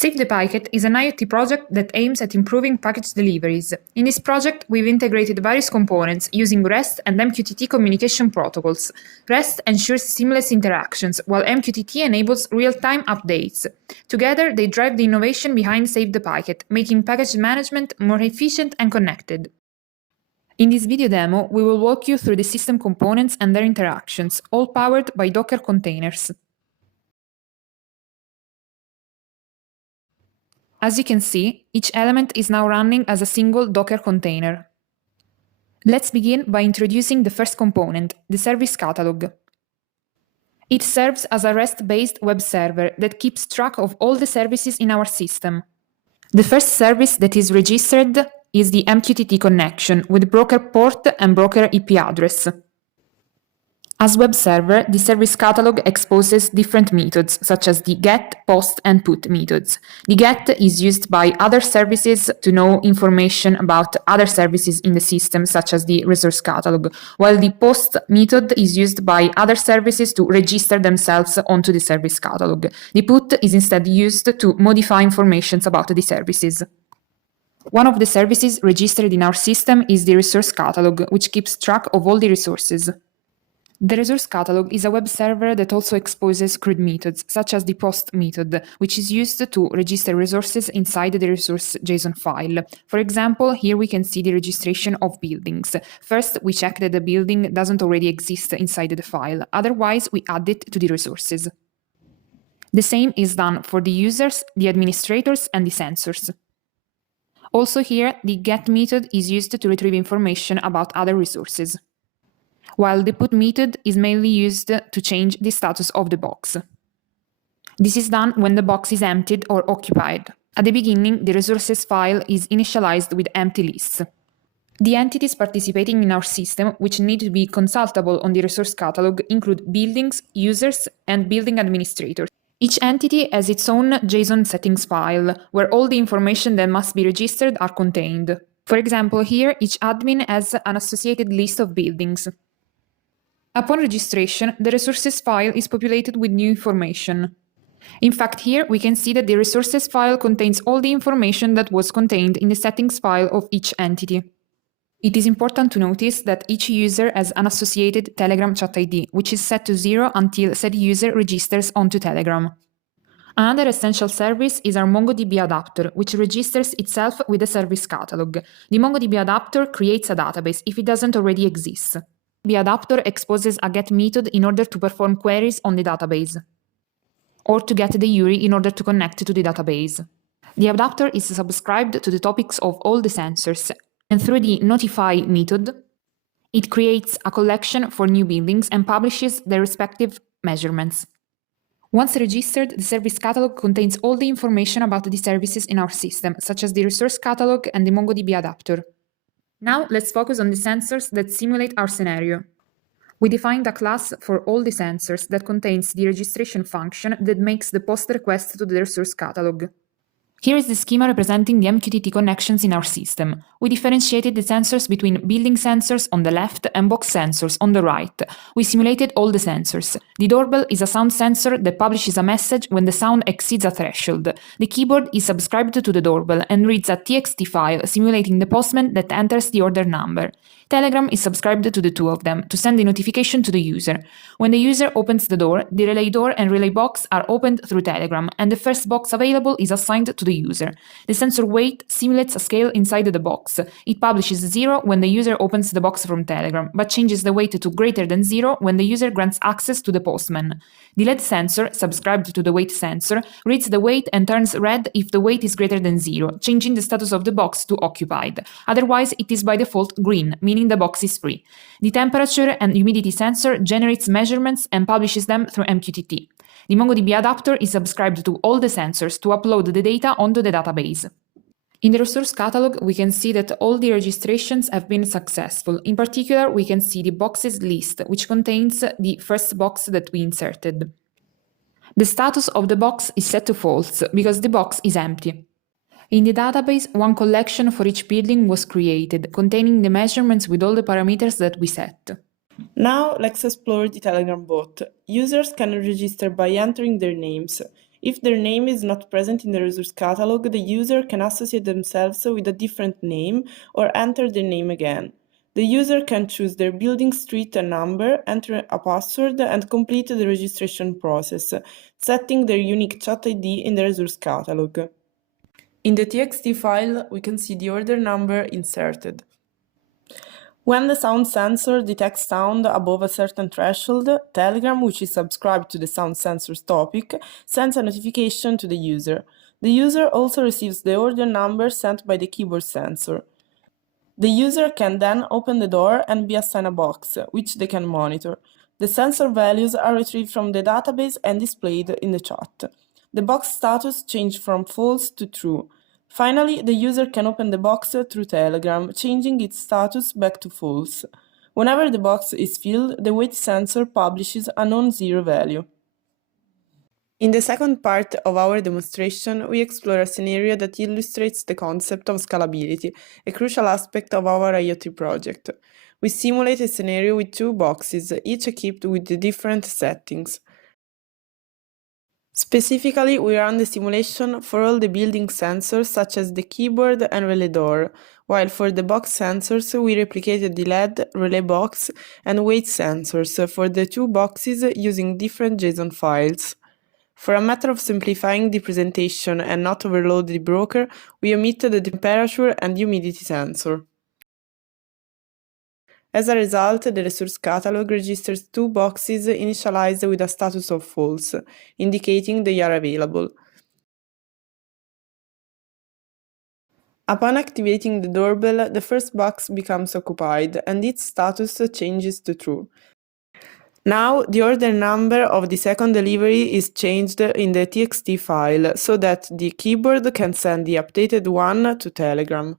SaveThePycket is an IoT project that aims at improving package deliveries. In this project, we've integrated various components using REST and MQTT communication protocols. REST ensures seamless interactions, while MQTT enables real-time updates. Together, they drive the innovation behind SaveThePycket, making package management more efficient and connected. In this video demo, we will walk you through the system components and their interactions, all powered by Docker containers. As you can see, each element is now running as a single Docker container. Let's begin by introducing the first component, the service catalog. It serves as a REST-based web server that keeps track of all the services in our system. The first service that is registered is the MQTT connection with broker port and broker IP address. As web server, the service catalog exposes different methods, such as the GET, POST, and PUT methods. The GET is used by other services to know information about other services in the system, such as the resource catalog, while the POST method is used by other services to register themselves onto the service catalog. The PUT is instead used to modify information about the services. One of the services registered in our system is the resource catalog, which keeps track of all the resources. The resource catalog is a web server that also exposes CRUD methods, such as the POST method, which is used to register resources inside the resource JSON file. For example, here we can see the registration of buildings. First, we check that the building doesn't already exist inside the file, otherwise we add it to the resources. The same is done for the users, the administrators, and the sensors. Also here, the GET method is used to retrieve information about other resources, while the PUT method is mainly used to change the status of the box. This is done when the box is emptied or occupied. At the beginning, the resources file is initialized with empty lists. The entities participating in our system, which need to be consultable on the resource catalog, include buildings, users, and building administrators. Each entity has its own JSON settings file, where all the information that must be registered are contained. For example, here, each admin has an associated list of buildings. Upon registration, the resources file is populated with new information. In fact, here we can see that the resources file contains all the information that was contained in the settings file of each entity. It is important to notice that each user has an associated Telegram chat ID, which is set to 0 until said user registers onto Telegram. Another essential service is our MongoDB adapter, which registers itself with the service catalog. The MongoDB adapter creates a database if it doesn't already exist. The adapter exposes a GET method in order to perform queries on the database, or to get the URI in order to connect to the database. The adapter is subscribed to the topics of all the sensors, and through the notify method, it creates a collection for new buildings and publishes their respective measurements. Once registered, the service catalog contains all the information about the services in our system, such as the resource catalog and the MongoDB adapter. Now let's focus on the sensors that simulate our scenario. We defined a class for all the sensors that contains the registration function that makes the POST request to the resource catalog. Here is the schema representing the MQTT connections in our system. We differentiated the sensors between building sensors on the left and box sensors on the right. We simulated all the sensors. The doorbell is a sound sensor that publishes a message when the sound exceeds a threshold. The keyboard is subscribed to the doorbell and reads a TXT file simulating the postman that enters the order number. Telegram is subscribed to the two of them to send a notification to the user. When the user opens the door, the relay door and relay box are opened through Telegram, and the first box available is assigned to the user. The sensor weight simulates a scale inside the box. It publishes 0 when the user opens the box from Telegram, but changes the weight to greater than 0 when the user grants access to the postman. The LED sensor, subscribed to the weight sensor, reads the weight and turns red if the weight is greater than 0, changing the status of the box to occupied. Otherwise, it is by default green, meaning the box is free. The temperature and humidity sensor generates measurements and publishes them through MQTT. The MongoDB adapter is subscribed to all the sensors to upload the data onto the database. In the resource catalog, we can see that all the registrations have been successful. In particular, we can see the boxes list, which contains the first box that we inserted. The status of the box is set to false, because the box is empty. In the database, one collection for each building was created, containing the measurements with all the parameters that we set. Now let's explore the Telegram bot. Users can register by entering their names. If their name is not present in the resource catalog, the user can associate themselves with a different name or enter their name again. The user can choose their building street and number, enter a password, and complete the registration process, setting their unique chat ID in the resource catalog. In the txt file, we can see the order number inserted. When the sound sensor detects sound above a certain threshold, Telegram, which is subscribed to the sound sensor's topic, sends a notification to the user. The user also receives the order number sent by the keyboard sensor. The user can then open the door and be assigned a box, which they can monitor. The sensor values are retrieved from the database and displayed in the chat. The box status changed from false to true. Finally, the user can open the box through Telegram, changing its status back to false. Whenever the box is filled, the weight sensor publishes a non-zero value. In the second part of our demonstration, we explore a scenario that illustrates the concept of scalability, a crucial aspect of our IoT project. We simulate a scenario with two boxes, each equipped with different settings. Specifically, we run the simulation for all the building sensors such as the keyboard and relay door, while for the box sensors we replicated the LED, relay box, and weight sensors for the two boxes using different JSON files. For a matter of simplifying the presentation and not overload the broker, we omitted the temperature and humidity sensor. As a result, the resource catalog registers two boxes initialized with a status of false, indicating they are available. Upon activating the doorbell, the first box becomes occupied and its status changes to true. Now, the order number of the second delivery is changed in the txt file so that the keyboard can send the updated one to Telegram.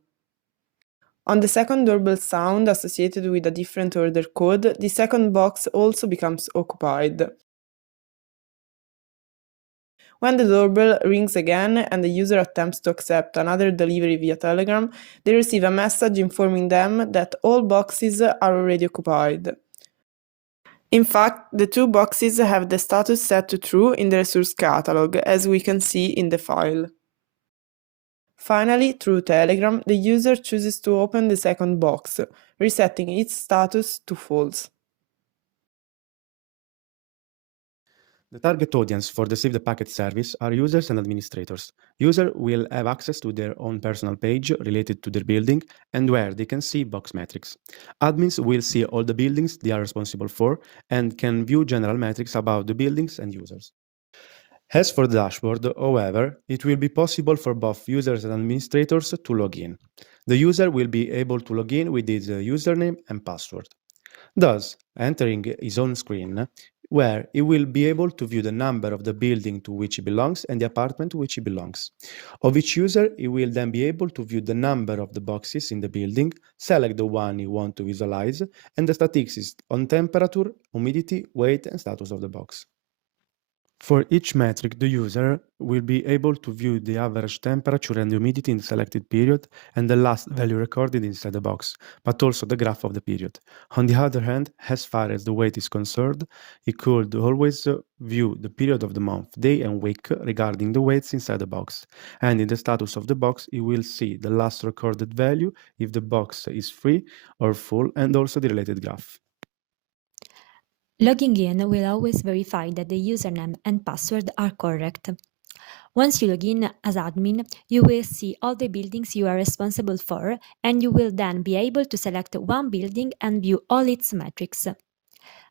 On the second doorbell sound associated with a different order code, the second box also becomes occupied. When the doorbell rings again and the user attempts to accept another delivery via Telegram, they receive a message informing them that all boxes are already occupied. In fact, the two boxes have the status set to true in the resource catalog, as we can see in the file. Finally, through Telegram, the user chooses to open the second box, resetting its status to false. The target audience for the SaveThePycket service are users and administrators. Users will have access to their own personal page related to their building and where they can see box metrics. Admins will see all the buildings they are responsible for and can view general metrics about the buildings and users. As for the dashboard, however, it will be possible for both users and administrators to log in. The user will be able to log in with his username and password, thus entering his own screen, where he will be able to view the number of the building to which he belongs and the apartment to which he belongs. Of each user, he will then be able to view the number of the boxes in the building, select the one he wants to visualize, and the statistics on temperature, humidity, weight, and status of the box. For each metric, the user will be able to view the average temperature and humidity in the selected period and the last value recorded inside the box, but also the graph of the period. On the other hand, as far as the weight is concerned, he could always view the period of the month, day and week regarding the weights inside the box. And in the status of the box, he will see the last recorded value if the box is free or full and also the related graph. Logging in will always verify that the username and password are correct. Once you log in as admin, you will see all the buildings you are responsible for, and you will then be able to select one building and view all its metrics.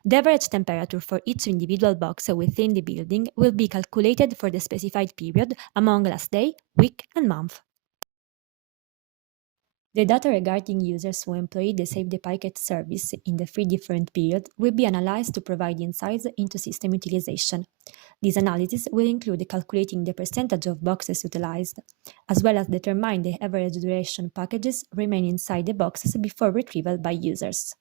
The average temperature for each individual box within the building will be calculated for the specified period among last day, week, and month. The data regarding users who employ the SaveThePycket service in the three different periods will be analyzed to provide insights into system utilization. This analysis will include calculating the percentage of boxes utilized, as well as determine the average duration packages remain inside the boxes before retrieval by users.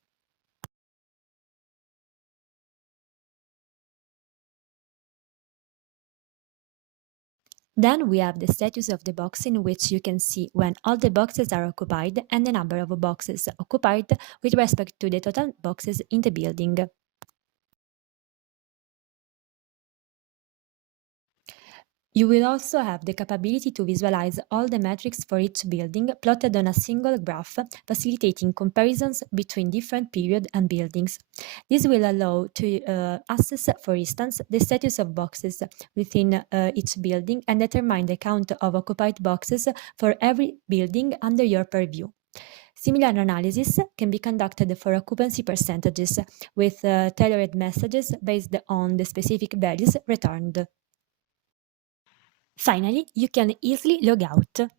Then we have the status of the box, in which you can see when all the boxes are occupied and the number of boxes occupied with respect to the total boxes in the building. You will also have the capability to visualize all the metrics for each building plotted on a single graph, facilitating comparisons between different periods and buildings. This will allow to assess, for instance, the status of boxes within each building and determine the count of occupied boxes for every building under your purview. Similar analysis can be conducted for occupancy percentages with tailored messages based on the specific values returned. Finally, you can easily log out.